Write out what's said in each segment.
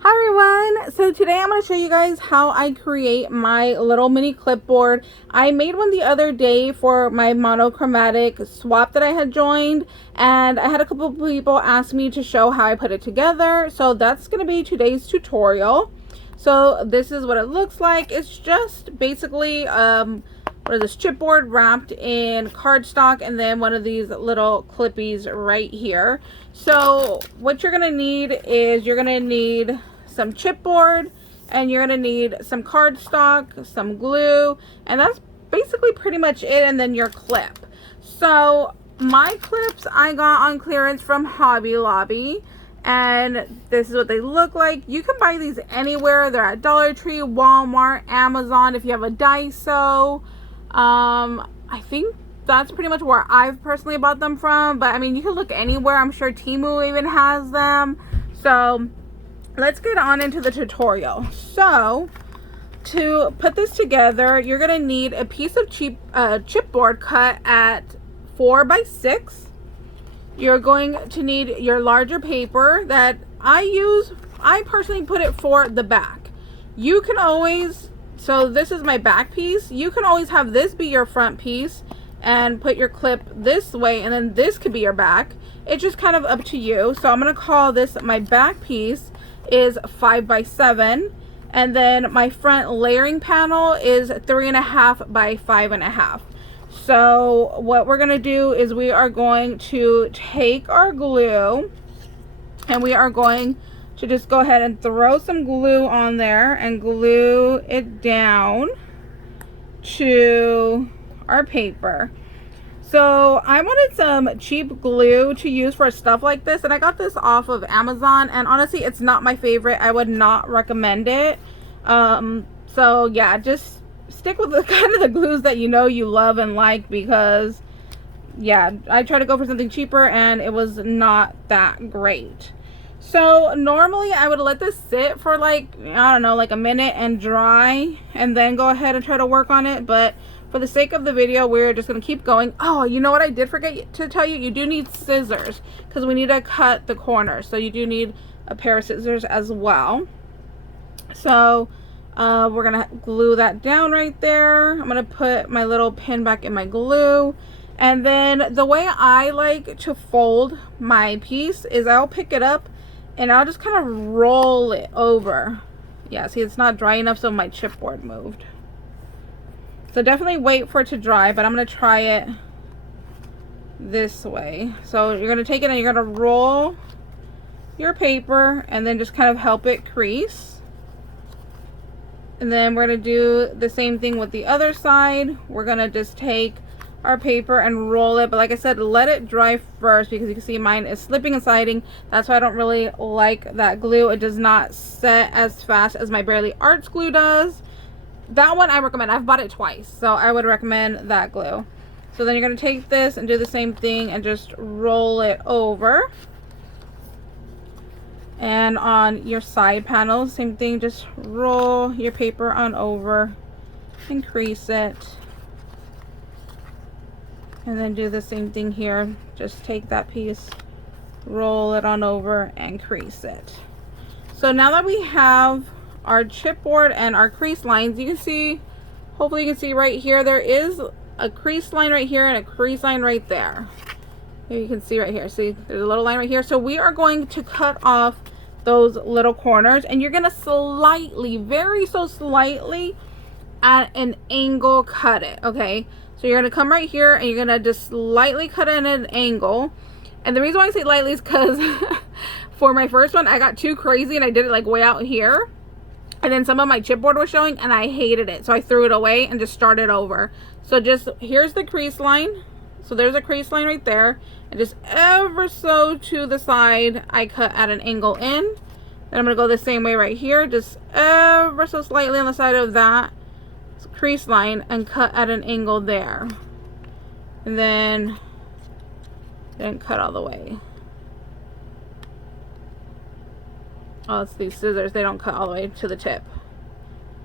Hi everyone! So today I'm going to show you guys how I create my little mini clipboard. I made one the other day for my monochromatic swap that I had joined, and I had a couple of people ask me to show how I put it together. So that's going to be today's tutorial. So this is what it looks like. It's just basically what is this, chipboard wrapped in cardstock, and then one of these little clippies right here. So what you're gonna need is you're gonna need some chipboard, and you're gonna need some cardstock, some glue, and that's basically pretty much it, and then your clip. So my clips I got on clearance from Hobby Lobby, and this is what they look like. You can buy these anywhere. They're at Dollar Tree, Walmart, Amazon, if you have a Daiso. I think that's pretty much where I've personally bought them from, but I mean, you can look anywhere. I'm sure Temu even has them. So let's get on into the tutorial. So to put this together, you're gonna need a piece of chipboard cut at 4x6. You're going to need your larger paper that I use. I personally put it for the back. You can always, so this is my back piece. You can always have this be your front piece and put your clip this way, and then this could be your back. It's just kind of up to you. So I'm gonna call this, my back piece is 5x7, and then my front layering panel is 3.5 by 5.5. So what we're gonna do is we are going to take our glue, and we are going to just go ahead and throw some glue on there and glue it down to our paper. So I wanted some cheap glue to use for stuff like this, and I got this off of Amazon, and honestly it's not my favorite. I would not recommend it. So yeah, just stick with the kind of the glues that you know you love and like, because yeah, I tried to go for something cheaper and it was not that great. So normally I would let this sit for like, I don't know, like a minute and dry, and then go ahead and try to work on it. But for the sake of the video, we're just going to keep going. Oh, you know what I did forget to tell you? You do need scissors, because we need to cut the corners. So you do need a pair of scissors as well. So we're going to glue that down right there. I'm going to put my little pin back in my glue. And then the way I like to fold my piece is I'll pick it up and I'll just kind of roll it over. Yeah, see, it's not dry enough, so my chipboard moved. So definitely wait for it to dry, but I'm going to try it this way. So you're going to take it and you're going to roll your paper and then just kind of help it crease. And then we're going to do the same thing with the other side. We're going to just take our paper and roll it, but like I said, let it dry first, because you can see mine is slipping and sliding. That's why I don't really like that glue. It does not set as fast as my Barely Arts glue does. That one I recommend. I've bought it twice, so I would recommend that glue. So then you're going to take this and do the same thing and just roll it over. And on your side panel, same thing, just roll your paper on over and crease it. And then do the same thing here. Just take that piece, roll it on over, and crease it. So now that we have our chipboard and our crease lines, you can see, hopefully you can see right here, there is a crease line right here and a crease line right there. Maybe you can see right here. See, there's a little line right here. So we are going to cut off those little corners, and you're gonna slightly, very so slightly, at an angle cut it, okay? So you're going to come right here and you're going to just slightly cut it at an angle. And the reason why I say lightly is because for my first one, I got too crazy and I did it like way out here. And then some of my chipboard was showing and I hated it. So I threw it away and just started over. So just, here's the crease line. So there's a crease line right there. And just ever so to the side, I cut at an angle in. Then I'm going to go the same way right here. Just ever so slightly on the side of that crease line and cut at an angle there, and then didn't cut all the way. Oh, it's these scissors, they don't cut all the way to the tip.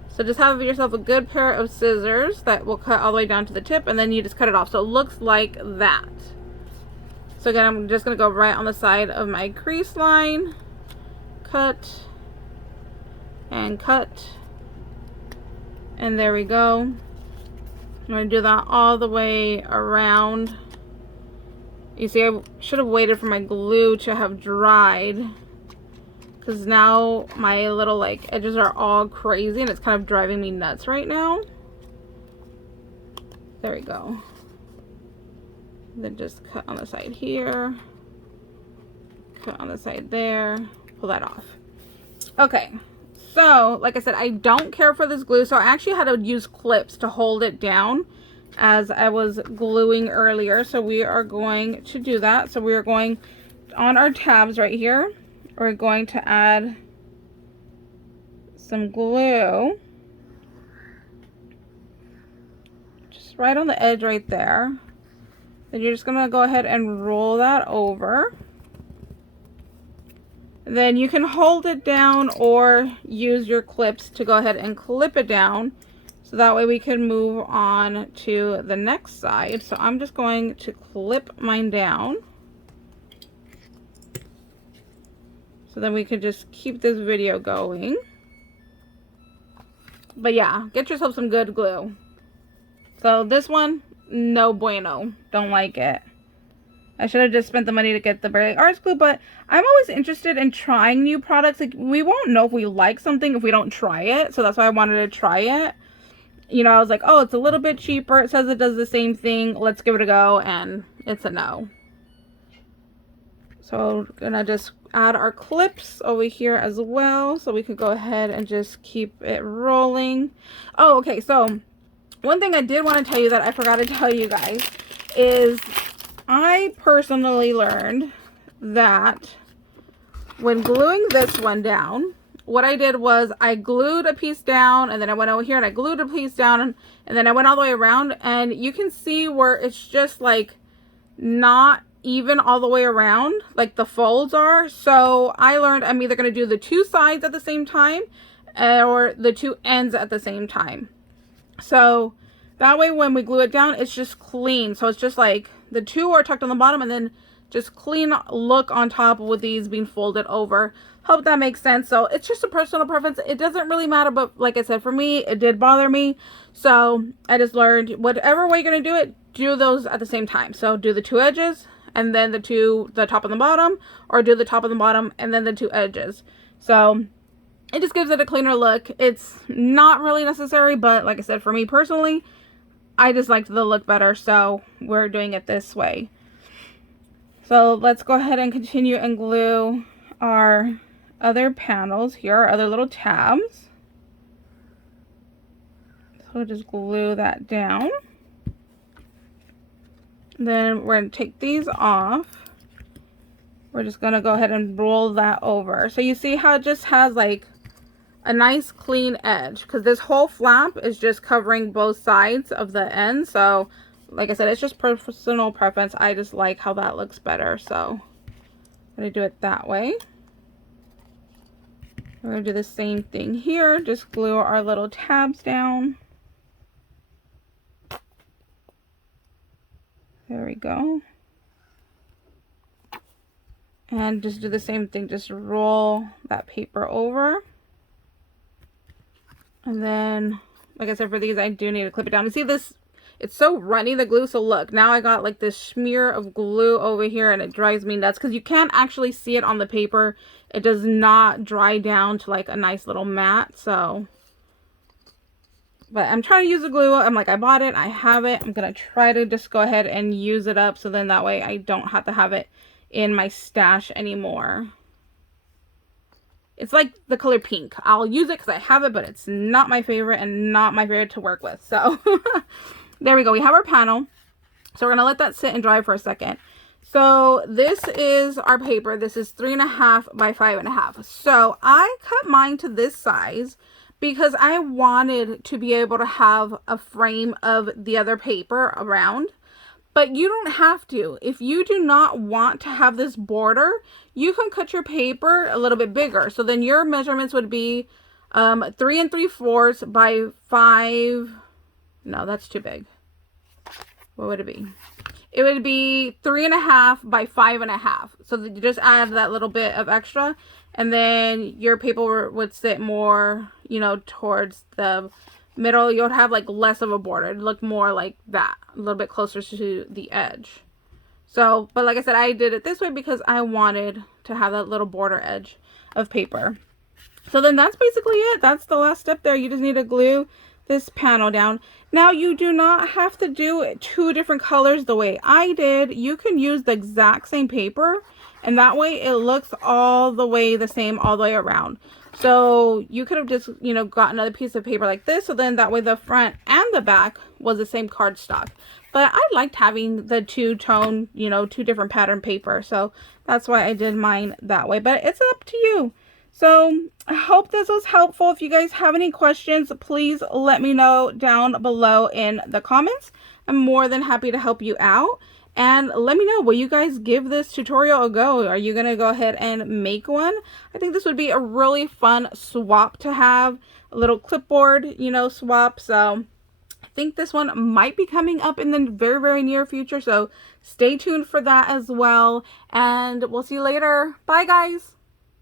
So just have yourself a good pair of scissors that will cut all the way down to the tip, and then you just cut it off so it looks like that. So again, I'm just going to go right on the side of my crease line, cut, and cut. And there we go. I'm going to do that all the way around. You see, I should have waited for my glue to have dried, because now my little like edges are all crazy and it's kind of driving me nuts right now. There we go. Then just cut on the side here, cut on the side there, pull that off. Okay, so like I said, I don't care for this glue, so I actually had to use clips to hold it down as I was gluing earlier. So we are going to do that. So we are going on our tabs right here, we're going to add some glue just right on the edge right there. Then you're just gonna go ahead and roll that over. Then you can hold it down or use your clips to go ahead and clip it down, so that way we can move on to the next side. So I'm just going to clip mine down, so then we can just keep this video going. But yeah, get yourself some good glue. So this one, no bueno, don't like it. I should have just spent the money to get the Barely Arts glue, but I'm always interested in trying new products. Like, we won't know if we like something if we don't try it, so that's why I wanted to try it. You know, I was like, oh, it's a little bit cheaper, it says it does the same thing, let's give it a go, and it's a no. So we're gonna just add our clips over here as well, so we can go ahead and just keep it rolling. Oh, okay, so one thing I did want to tell you that I forgot to tell you guys is I personally learned that when gluing this one down, what I did was I glued a piece down, and then I went over here and I glued a piece down, and then I went all the way around, and you can see where it's just like not even all the way around like the folds are. So I learned I'm either going to do the two sides at the same time or the two ends at the same time. So that way when we glue it down, it's just clean. So it's just like the two are tucked on the bottom, and then just clean look on top with these being folded over. Hope that makes sense. So it's just a personal preference. It doesn't really matter, but like I said, for me, it did bother me. So I just learned whatever way you're going to do it, do those at the same time. So do the two edges and then the top and the bottom, or do the top and the bottom and then the two edges. So it just gives it a cleaner look. It's not really necessary, but like I said, for me personally, I just liked the look better, so we're doing it this way. So let's go ahead and continue and glue our other panels here, our other little tabs. So we'll just glue that down. Then we're going to take these off. We're just going to go ahead and roll that over. So you see how it just has like a nice clean edge, because this whole flap is just covering both sides of the end. So like I said, it's just personal preference. I just like how that looks better, so I'm going to do it that way. We're going to do the same thing here, just glue our little tabs down. There we go. And just do the same thing, just roll that paper over. And then, like I said, for these, I do need to clip it down. You see this, it's so runny, the glue. So look, now I got like this smear of glue over here, and it drives me nuts because you can't actually see it on the paper. It does not dry down to like a nice little mat. So, but I'm trying to use the glue. I'm like, I bought it, I have it. I'm going to try to just go ahead and use it up, so then that way I don't have to have it in my stash anymore. It's like the color pink. I'll use it because I have it, but it's not my favorite and not my favorite to work with. So there we go. We have our panel. So we're going to let that sit and dry for a second. So this is our paper. This is 3.5 by 5.5. So I cut mine to this size because I wanted to be able to have a frame of the other paper around. But you don't have to. If you do not want to have this border, you can cut your paper a little bit bigger. So then your measurements would be 3 3/4 by 5. No, that's too big. What would it be? it would be 3.5 by 5.5. So you just add that little bit of extra, and then your paper would sit more, you know, towards the middle. You would have like less of a border. It'd look more like that, a little bit closer to the edge. So, but like I said, I did it this way because I wanted to have that little border edge of paper. So then that's basically it. That's the last step there. You just need to glue this panel down. Now you do not have to do 2 different colors the way I did. You can use the exact same paper, and that way it looks all the way the same all the way around. So you could have just, you know, got another piece of paper like this, so then that way the front and the back was the same cardstock. But I liked having the 2-tone, you know, 2 different pattern paper, so that's why I did mine that way. But it's up to you. So I hope this was helpful. If you guys have any questions, please let me know down below in the comments. I'm more than happy to help you out. And let me know, will you guys give this tutorial a go? Are you going to go ahead and make one? I think this would be a really fun swap to have. A little clipboard, you know, swap. So I think this one might be coming up in the very, very near future. So stay tuned for that as well. And we'll see you later. Bye, guys.